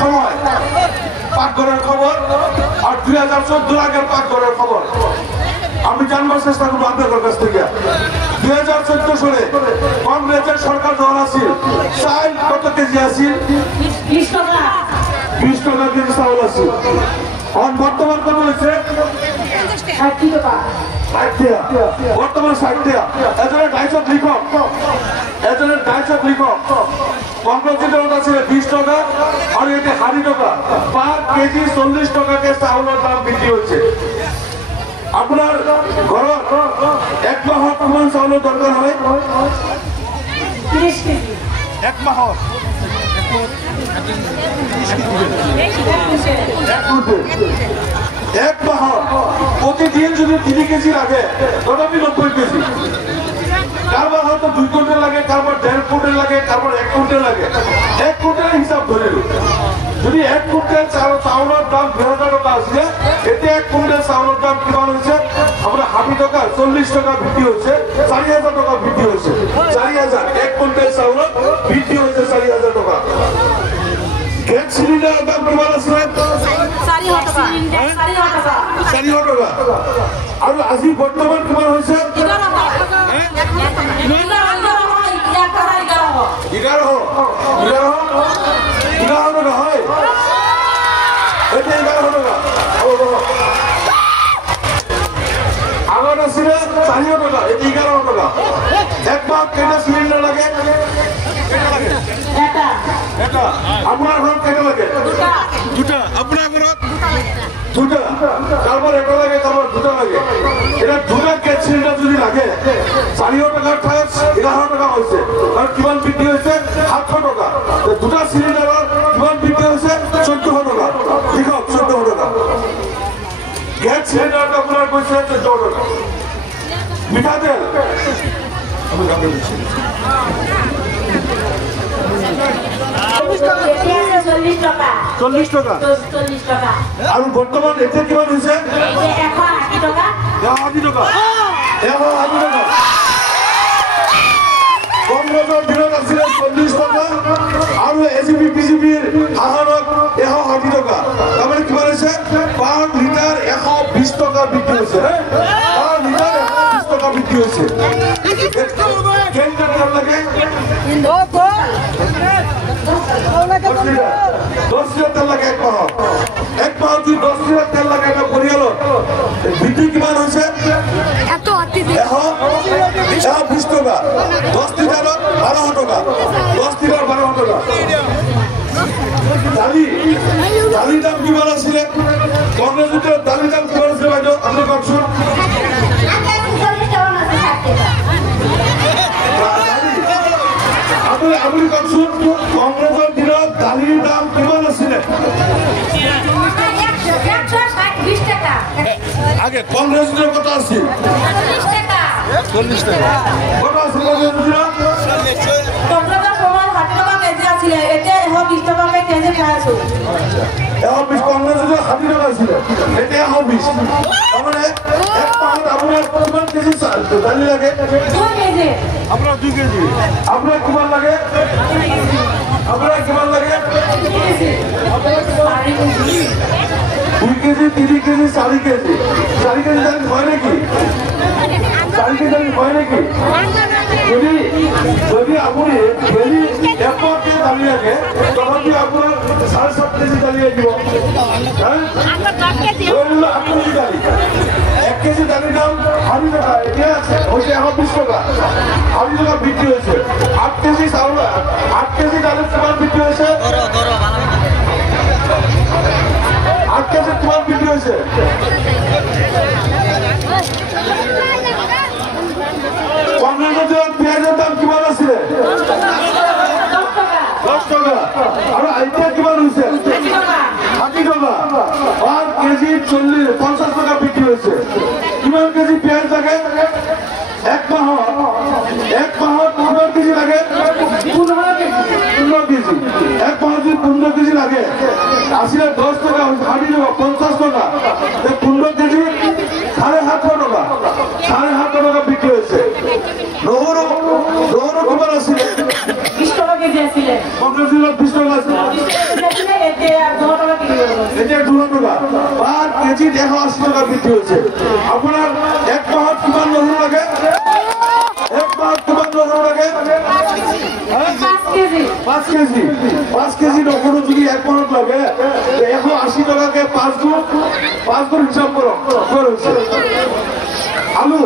সময় পাকঘরের খবর আর 2014 আগের পাকঘরের খবর আমি জানবার চেষ্টা করবো আপনাদের কাছ থেকে। 2014 সালে কংগ্রেসের সরকার যখন আসছিল চাল কত কেজি আসছিল? 20 টাকা কেজি চাউল আসছিল। বর্তমান কত হয়েছে? 60 টাকা। বর্তমান 60 টাকা। এজনের 250 লিখক, এজনের 250 লিখক। কংগ্রেসের দলটা ছিল 20 টাকা আর এটা 60 টাকা। পার কেজি 40 টাকাকে চাউলের দাম বৃদ্ধি হচ্ছে। আপনার ঘর এক মাহ কিমান চাউলের দরকার হয়? 30 কেজি। এক মাহ এক মাহ প্রতিদিন যদি 3 কেজি লাগে তথাপি 90 কেজি। কারবার হয়তো 2 কুইন্টাল লাগে, কারবার 1.5 কুইন্টাল লাগে, কারবার 1 কুইন্টাল লাগে। 1 কুইন্টাল হিসাব ধরে যদি 1 কুইন্টাল চাউলের দাম 2000 টাকা আসছে, এতে 1 কুইন্টাল চাউলের দাম কিমান হয়েছে? আমরা 60 টাকা 40 টাকা বৃদ্ধি হচ্ছে, 4000 টাকা বৃদ্ধি হচ্ছে। 4000 1 কুইন্টাল চাউল বৃদ্ধি হচ্ছে 4000 টাকা। গ্যাস সিলিন্ডারের দাম কিমান আছে? 4,000 টাকা। 4,000 টাকা। আর আজি বর্তমান কিমান হয়েছে? 11,000 টাকা হয়। এটা 11 টাকা। আমার আসলে 4,000 টাকা, এটা 11 টাকা। এক মাস কেটে সিলিন্ডার লাগে এটা আপনার ঘর কেটে লাগে দুটা, আপনার ঘর দুটা, তারপর এটা লাগে, তারপর দুটা লাগে। এটা দুটা গ্যাস সিলিন্ডার যদি লাগে 4,000 টাকার ঠাই 11 টাকা হয়েছে। আর কিমান বৃদ্ধি হয়েছে? 800 টাকা। দুটা সিলিন্ডারের কিমান বৃদ্ধি হয়েছে? 1400 টাকা। ঠিক আছে, 1400 টাকা। গ্যাস সিলিন্ডারটা আপনার কইছে 14 টাকা। মিঠা তেল চল্লিশ টাকা। আর বর্তমান এতে কিমান হয়েছে? 180 টাকা। 180 টাকা। কংগ্রেসের দিনত আছিল 40 টাকা আৰু এজিপি বিজেপিৰ আহাৰত 180 টাকা। তাৰমানে কিমান হৈছে? পাৰ লিটাৰ 120 টাকা বৃদ্ধি হৈছে। পাৰ লিটাৰ 120 টাকা বৃদ্ধি হৈছে। কেইটা তেল লাগে? 10 লিটাৰ তেল লাগে এক মাহত। এক মাহত যদি 10 লিটাৰ তেল লাগে এটা পৰিয়ালত, বৃদ্ধি কিমান হৈছে? 120 টাকা। 10 লিটাৰত 1200 টাকা। 10 লিটাৰ 1200 টাকা। দালিৰ দাম কিমান আছিলে? কংগ্ৰেছৰ দালিৰ দাম কিমান আছিলে বাইদেউ আপুনি কওকচোন? আপুনি কওকচোন কংগ্ৰেছৰ দিনত দালিৰ দাম কিমান আছিলে? আগে কংগ্রেসের কত আছে? 40 টাকা। কত আছে কংগ্রেসের? 15 টাকা সময় 60 টাকা কেজি আছিল, এতিয়া 120 টাকা কেজি খাই আছো। 120 কংগ্রেসের 60 টাকা ছিল, এটা 120। মানে এক পাউন্ড আপনার কিমান কেজি দালি লাগে? 2 কেজি। আপনার 2 কেজি। আপনার কিমান লাগে? আপনার কিমান লাগে? 2 কেজি। 2 কেজি, 3 কেজি, 4 কেজি। 4 কেজি দালি হয় নাকি? 4 কেজি দালি হয় নাকি? যদি আপনি ডেলি 1 কেজি দালি লাগে তখন কি আপনার 7.5 কেজি দালি দিব? হ্যাঁ, 8 কেজি দালি। 1 কেজি দালির দাম 80 টাকা। এটা আছে হচ্ছে 120 টাকা। 80 টাকা বৃদ্ধি হয়েছে। 8 কেজি চাউল, 8 কেজি ডালের কিমান বৃদ্ধি হয়েছে? 8 কেজি কিমান বৃদ্ধি হয়েছে? কংগ্রেসের পেঁয়াজের দাম কিমান আছিলে? 10 টাকা। আর আইডিয়া কিমান হয়েছে? 60 টাকা। আর কেজি 50 টাকা বৃদ্ধি হয়েছে। কিমান কেজি পেঁয়াজ লাগে? এক মাহ 15 কেজি লাগে। 15 কেজি। এক মাহ যদি 15 কেজি লাগে আসলে 10 টাকা 60 টাকা 50 টাকা। 15 কেজি 750 টাকা। 750 টাকা বিক্রি হয়েছে। নহরু কিমান আসলে? 20 টাকা কেজি আসলে। কংগ্রেসের 20 টাকা আসলে। টাকা পার কেজি 180 টাকা বৃদ্ধি হয়েছে। আপনার এক মাহত কিমান নহৰু লাগে? এক মাহত কিমান নহৰু লাগে? 5 কেজি নহৰু যদি এক মাহত লাগে 180 টাকাকে 5 গুণ হিসাব কৰো হয়েছে। আলু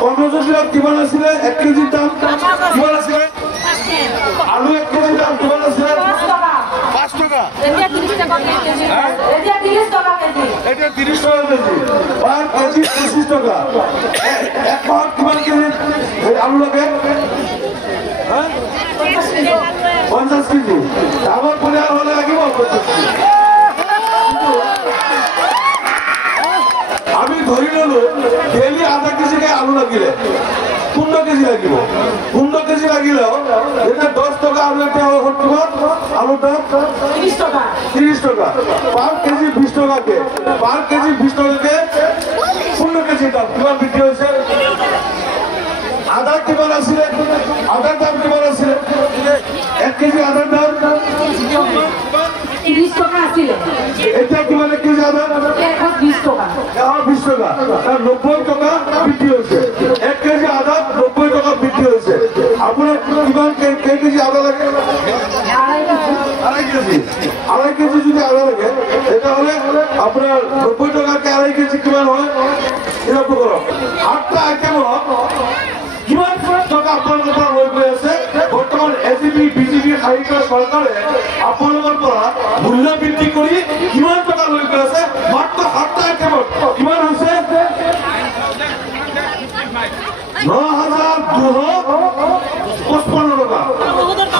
15 দিনত কিমান আছিলে? 1 কেজিৰ দাম কিমান আছিলে? আলু 1 কেজিৰ দাম কিমান আছিলে? 5 টাকা। এতিয়া 30 টাকা কেজি। পার কেজি 25 টাকা। এক মাহত কিমান কেজি আলু লাগে? 50 কেজি। ডাঙৰ পৰিয়াল হলে লাগিব 50 কেজি। আমি ধরি ললো ডেলি আধা কেজিকে আলু লাগিলে 15 কেজি লাগিব। 15 কেজি লাগিলেও এটা 10 টাকা আলু এটা হচ্ছে আলুর দাম 30 টাকা। পার কেজি 20 টাকাকে 15 কেজি দাম কিমান বৃদ্ধি হয়েছে? আদার কিমান আসলে? আদার দাম কিমান আসলে? 1 কেজি আদার দাম 30 টাকা আছিল। এটা কিমান 1 কেজি আদা? 120 টাকা। 20 টাকা। 90 টাকা বৃদ্ধি হয়েছে। 1 কেজি আদা 90 টাকা বৃদ্ধি হয়েছে। আপনার কিমান কেজি আদা লাগে? 2.5 কেজি। 2.5 কেজি যদি আদা লাগে এটা হলে আপনার 90 টাকাকে 2.5 কেজি কিমান হয়? এরকম করো 8টা আইটেম কিমান টাকা আপনাদের পৰা লৈ গৈ আছে? বৰ্তমান এজিপি বিজেপি শাসিত সৰকাৰে আপনাদেৰ পৰা মূল্য বৃদ্ধি কৰি কিমান টাকা লৈ গৈ আছে? মাত্ৰ 7টা আইটেমত কিমান হৈছে? 9,255 টাকা।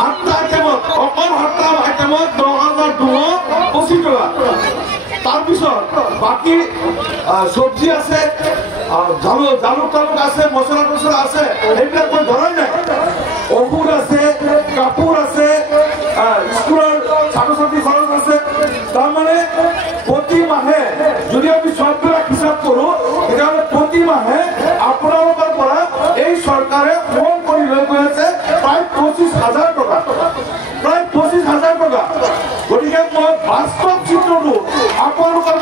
7টা আইটেমত অকল 7টা আইটেমত 9,225 টাকা। তাৰপিছত বাকি সবজি আছে, জালুক টালুক আছে, মছলা টছলা আছে, এইবিলাক মই ধৰাই নাই। ঔষধ আছে, কাপোৰ আছে, স্কুলৰ ছাত্ৰ ছাত্ৰী খৰচ আছে। তাৰমানে প্ৰতি মাহে যদি আমি সববিলাক হিচাপ কৰো তেতিয়াহ'লে প্ৰতি মাহে আপোনালোকৰ পৰা এই চৰকাৰে ফোন কৰি লৈ গৈ আছে প্ৰায় 25,000 টকা। প্ৰায় 25,000 টকা। গতিকে মই বাস্তৱ চিত্ৰটো আপোনালোকৰ